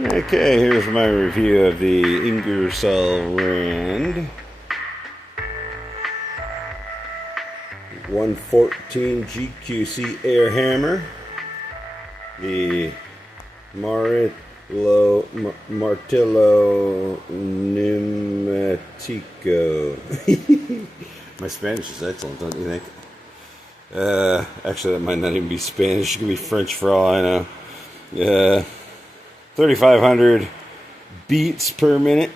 Okay, here's my review of the Ingersoll Rand 114 GQC Air Hammer. The Martillo Pneumatico. My Spanish is excellent, don't you think? Actually, that might not even be Spanish. It could be French for all I know. 3,500 beats per minute.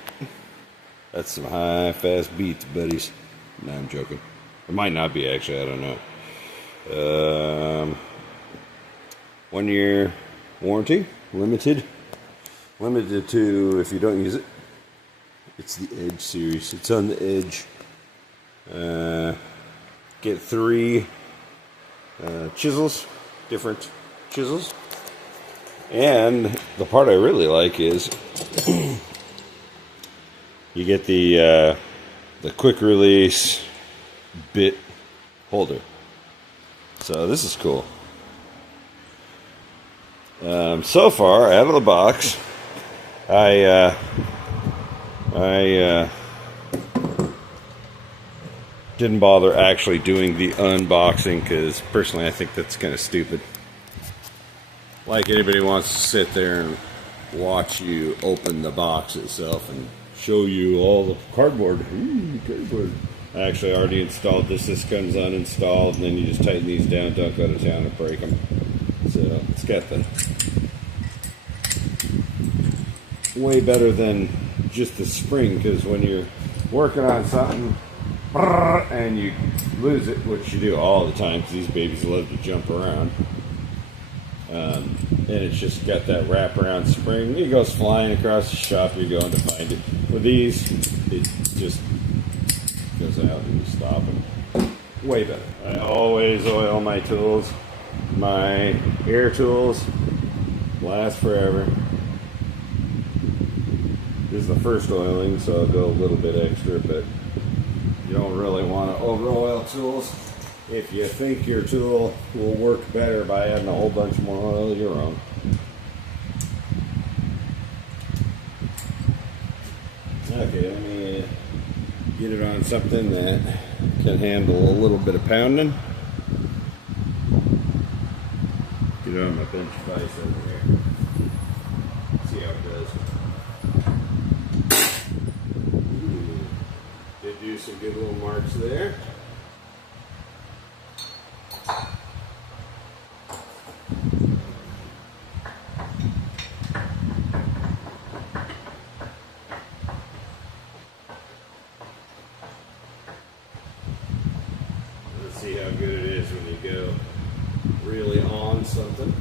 That's some high, fast beats, buddies. No, I'm joking. It might not be, actually. I don't know. 1 year warranty. Limited to if you don't use it. It's the Edge series. It's on the Edge. Get 3 chisels, different chisels. And the part I really like is you get the quick release bit holder. So this is cool. So far, out of the box, I didn't bother actually doing the unboxing because personally I think that's kind of stupid. Like anybody wants to sit there and watch you open the box itself and show you all the cardboard. Ooh, cardboard. I actually already installed this. This comes uninstalled, and then you just tighten these down. Don't go to town and break them. So it's got the way better than just the spring, because when you're working on something and you lose it, which you do all the time because these babies love to jump around. And it's just got that wraparound spring. It goes flying across the shop. You're going to find it. With these, it just goes out and you stop it. Way better. I always oil my tools. My air tools last forever. This is the first oiling, so I'll go a little bit extra, but you don't really want to over oil tools. If you think your tool will work better by adding a whole bunch more oil, you're wrong. Okay, let me get it on something that can handle a little bit of pounding. Get it on my bench vise over here. See how it does. Ooh, did do some good little marks there. See how good it is when you go really on something.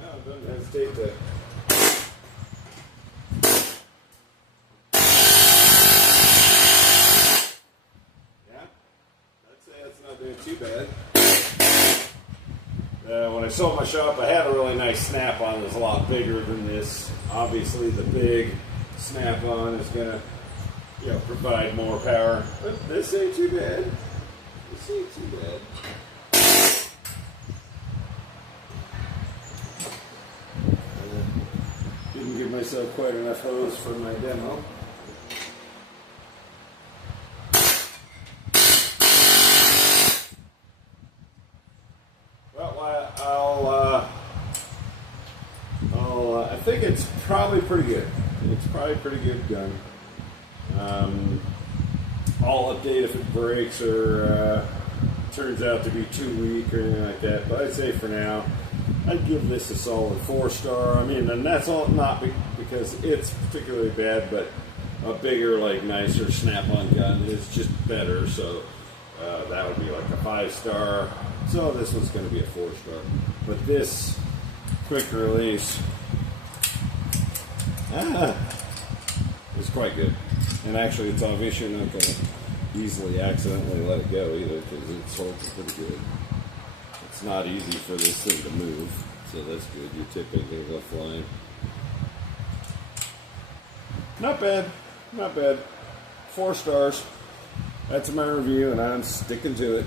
Now, don't hesitate to I'd say that's not doing too bad. When I sold my shop, I had a really nice snap-on that's a lot bigger than this. Obviously, the big snap-on is going to provide more power. But this ain't too bad. This ain't too bad. Didn't give myself quite enough hose for my demo. I think it's probably pretty good. It's probably pretty good done. I'll update if it breaks or turns out to be too weak or anything like that. But I'd say for now, I'd give this a solid 4-star. I mean, and that's all not because it's particularly bad, but a bigger, like nicer snap-on gun is just better. So that would be like a 5-star. So this one's going to be a 4-star. But this quick release, it's quite good. And actually, it's obvious you're not going to easily accidentally let it go either, because it's holding pretty good. It's not easy for this thing to move, so that's good. You tip it, it'll go flying. Not bad, not bad. 4 stars. That's my review, and I'm sticking to it.